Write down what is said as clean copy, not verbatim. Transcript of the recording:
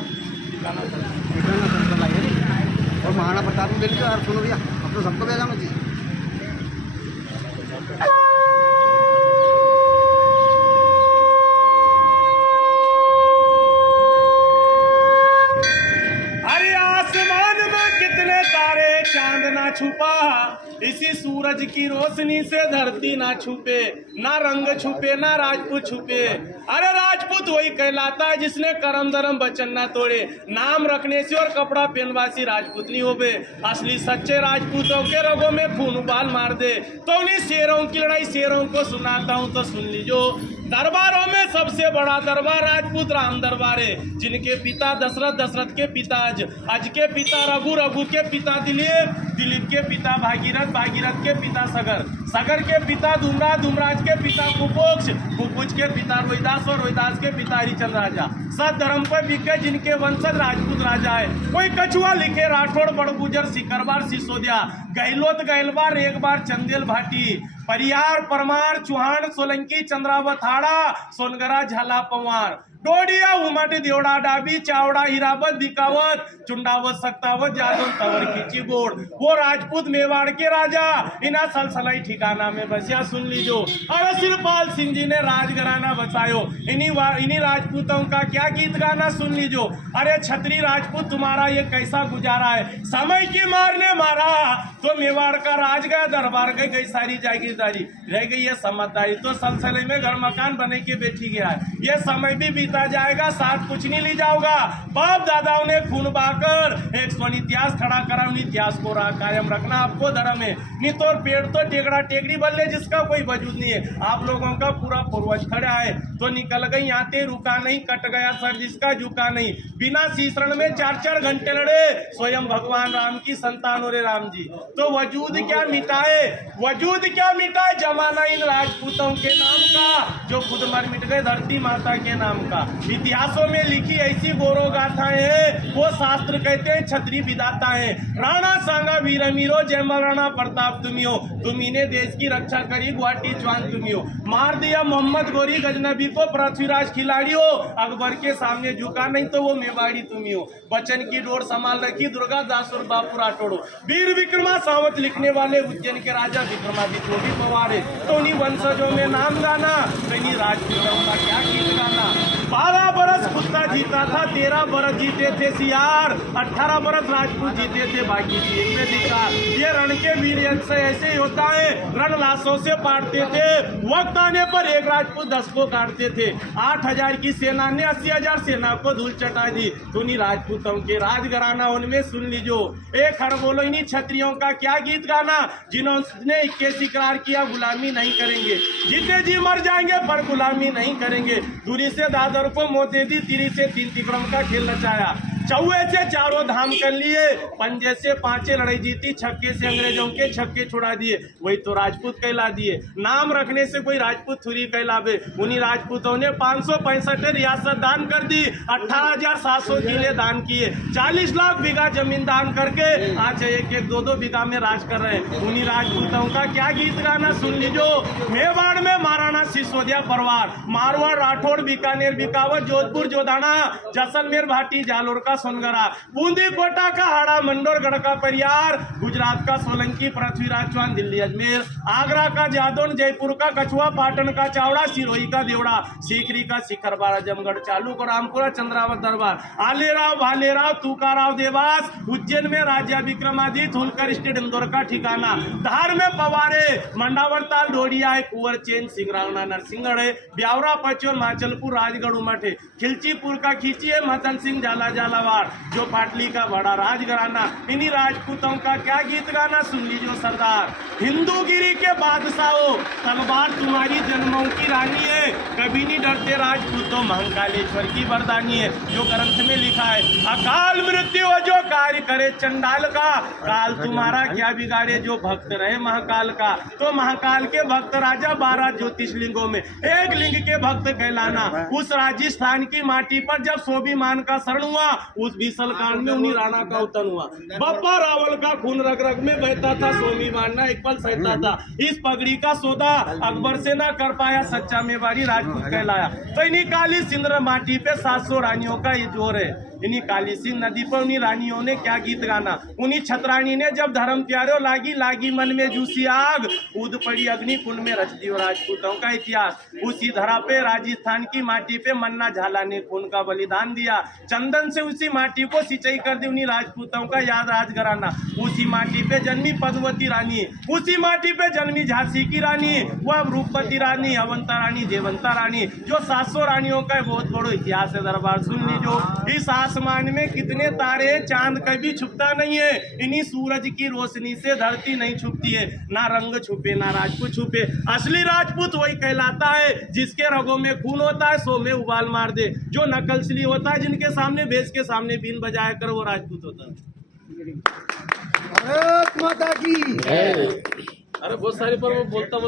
ठिकाना circle I है और महाराणा प्रताप को ले लीजिए यार। सुनो भैया, अब तो सबको ले जाना चाहिए। अरे आसमान में कितने तारे, चांद ना छुपा, इसी सूरज की रोशनी से धरती ना छुपे, ना रंग छुपे ना राजपूत छुपे। अरे राजपूत वही कहलाता है जिसने करम धर्म वचन ना तोड़े, नाम रखने से और कपड़ा पहनवासी राजपूत नहीं होवे। असली सच्चे राजपूतों के रगों में खून उबाल मार दे। तो उन्हीं शेरों की लड़ाई शेरों को सुनाता हूँ, तो सुन लीजो। दरबारों में सबसे बड़ा दरबार राजपूत राम दरबार है, जिनके पिता दशरथ, दशरथ के पिता अज के पिता रघु, रघु के पिता दिलीप, दिलीप के पिता भागीरथ, भागीरथ के पिता सगर, सगर के पिता धूमराज, धूमराज के पिता कुपोक्ष, कुपोक्ष के पिता रोहिदास और रोहिदास के पिता हरिचंद्र राजा। सत धर्म पर बिके जिनके वंशज राजपूत राजा है। कोई कछुआ लिखे राठौड़, बड़गुजर, सिकरबार, सिसोदिया, गहलोत, गहलबार, एक बार चंदेल भाटी, परियार, परमार, चौहान, सोलंकी, चंद्रावत, हाड़ा, सोनगरा, झाला, पवार, डोडिया, उमट, देवड़ा, डाबी, चावड़ा, हिरावत, बिकावत, चुंडावत, सक्तावत, जादव, तवर, खींची, बोर्ड। वो राजपूत मेवाड़ के राजा इना सलसलाई ठिकाना में बसिया। सुन लीजो। अरे सिरपाल सिंह जी ने राजघराना बचायो, इन्हीं राजपूतों का क्या गीत गाना सुन लीजो। अरे छत्री राजपूत तुम्हारा ये कैसा गुजारा है, समय की मार ने मारा तो मेवाड़ का राज गया, दरबार गई सारी जागीरदारी, रह गई है समझदारी। तो सलसले में घर मकान बने के बैठी गया है। ये समय भी बीता जाएगा, साथ कुछ नहीं ले जाओगा। बाप दादाओं ने खून बहाकर एक स्वर्ण इतिहास खड़ा करा, उन इतिहास को कायम रखना आपको धर्म है। नहीं तो पेड़ तो टेकड़ा टेकड़ी बल्ले जिसका कोई वजूद नहीं है। आप लोगों का पूरा पूर्वज खड़ा है तो निकल गई आते, रुका नहीं, कट गया सर जिसका झुका नहीं। बिना शीशरण में 4-4 घंटे लड़े स्वयं भगवान राम की संतान और राम जी। तो वजूद क्या मिटाए, वजूद क्या मिटाए जमाना इन राजपूतों के नाम का, जो खुद मर मिट गए धरती माता के नाम का। इतिहासों में लिखी ऐसी गौरव गाथाएं हैं, वो शास्त्र कहते हैं छत्री विधाता है। राणा सांगा वीर अमीरो, जय महाराणा प्रताप तुम्ही हो, तुम्ही ने देश की रक्षा करी, गुवाहाटी जवान तुम्ही हो। मार दिया मोहम्मद गोरी गजनबी को, पृथ्वीराज खिलाड़ी हो, अकबर के सामने झुका नहीं तो वो मेवाड़ी तुम्ही हो। बचन की डोर संभाल रखी दुर्गा दास और बापू राठौड़। वीर विक्रमा सावत लिखने वाले उज्जैन के राजा विक्रमादित्य भी पवार है। तो उन्हीं वंशजों में नाम गाना, कहीं राजपूतों का क्या गीत गाना। 12 बरस कुत्ता जीता था, 13 बरस जीते थे सियार, 18 बरस राजपूत जीते थे, बाकी एक में धिक्कार। ये रण के वीर से ऐसे ही होता है, रण लाशों से पाटते थे, वक्त आने पर एक राजपूत 10 को काटते थे। 8000 की सेना ने 80,000 सेना को धूल चटा दी। तो उन्हीं राजपूतों के राजघराना उनमें सुन लीजो। एक खड़ बोलो इन्हीं क्षत्रियों का क्या गीत गाना, जिन्होंने 21 इकरार किया गुलामी नहीं करेंगे, जीते जी मर जाएंगे पर गुलामी नहीं करेंगे। दूरी से दादर को मोते दी, तिरी से 3 तिक्रम का खेल नचाया, चौवे से 4 धाम कर लिए, पंजे से 5 लड़ाई जीती, छक्के से अंग्रेजों के छक्के छुड़ा दिए। वही तो राजपूत कहला दिए। नाम रखने से कोई राजपूत थोड़ी कहलावे। उन्हीं राजपूतों ने 565 रियासत दान कर दी, 18,700 किले दान किए, 40 लाख बीघा जमीन दान करके आज 1-1, 2-2 बीघा में राज कर रहे हैं। उन्हीं राजपूतों का क्या गीत गाना सुन लीजो। मेवाड़ में महाराणा सिसोदिया परिवार, मारवाड़, राठौड़, बीकानेर, बिकावत, जोधपुर, जोधाना, जैसलमेर, भाटी, जालोर का सोनगरा, बूंदी कोटा का हाड़ा, मंडोर, गढ़ का परियार, गुजरात का सोलंकी, पृथ्वीराज चौहान, दिल्ली अजमेर, आगरा का जादौन, जयपुर का कछुआ, पाटन का चावड़ा, सिरोही का देवड़ा, सीकरी का शिखरबार, आजमगढ़, चालुक और रामपुरा, चंद्रावत दरबार, आलेराव, भालेराव, तुकाराव, देवास, उज्जैन में राजा विक्रमादित्य, होलकर स्टेट, इंदौर का ठिकाना, धार में पवारे, मंडावर ताल, ढोडिया है, कुंवर चेन, सिंगरावना, नरसिंहगढ़ है, ब्यावरा, पचोर, माचलपुर, राजगढ़, उमठ है, खिलचीपुर का खींची है, महतल सिंह, झाला झालावाड़, जो पाटली का बड़ा राजघराना। इन्हीं राजपूतों का क्या गीत गाना सुन लीजिए सरदार। हिंदूगिरी के बादशाहों, तलवार तुम्हारी जन्मों की रानी है, कभी नहीं डरते राजपूतों, महाकालेश्वर की वरदानी है। जो ग्रंथ में लिखा है, अकाल मृत्यु जो कार्य करे चंडाल का, काल तुम्हारा क्या बिगाड़े जो भक्त रहे महाकाल का। तो महाकाल के भक्त राजा 12 ज्योतिषलिंगों में एक लिंग के भक्त कहलाना। उस राजस्थान की माटी पर जब स्वाभिमान का शरण हुआ, उस भीषण कांड में उन्हीं राणा का अवतरण हुआ। बप्पा रावल का खून रग रग में बहता था, स्वाभिमान ना एक पल सहता था। इस पगड़ी का सौदा अकबर से ना कर पाया, सच्चा मेवाड़ी राजपूत कहलाया। तो इन्हीं काली सिंध माटी पे 700 रानियों का ये जोर है। इन्हीं काली सिंध नदी पर उन्हीं रानियों ने क्या गीत गाना। उन्हीं छतरानी ने जब धर्म प्यारो लागी लागी मन में जूसी आग, कूद पड़ी अग्नि कुंड में रच दियो राजपूतों का इतिहास। उसी धरा पे राजस्थान की माटी पे मन्ना झाला ने खून का बलिदान दिया। चंदन से उसी माटी को सिंचाई कर दी उन्हीं राजपूतों का याद राजघराना। उसी माटी पे जन्मी पद्मवती रानी, उसी माटी पे जन्मी झांसी की रानी, वह रूपवती रानी, अवंता रानी, जयवंता रानी, जो 700 रानियों का बहुत बड़ा इतिहास है। दरबार सुन लीजो। इस आसमान में कितने तारे, चांद कभी छुपता नहीं है। इन्हीं सूरज की रोशनी से धरती नहीं छुपती है। ना रंग छुपे ना राजपूत छुपे। असली राजपूत वही कहलाता है जिसके रगों में खून होता है, सो में उबाल मार दे। जो नकलसली होता है, जिनके सामने भेष के सामने बीन बजाया कर, वो राजपूत होता है। भारत माता की अरे बहुत सारे पर वो बोलता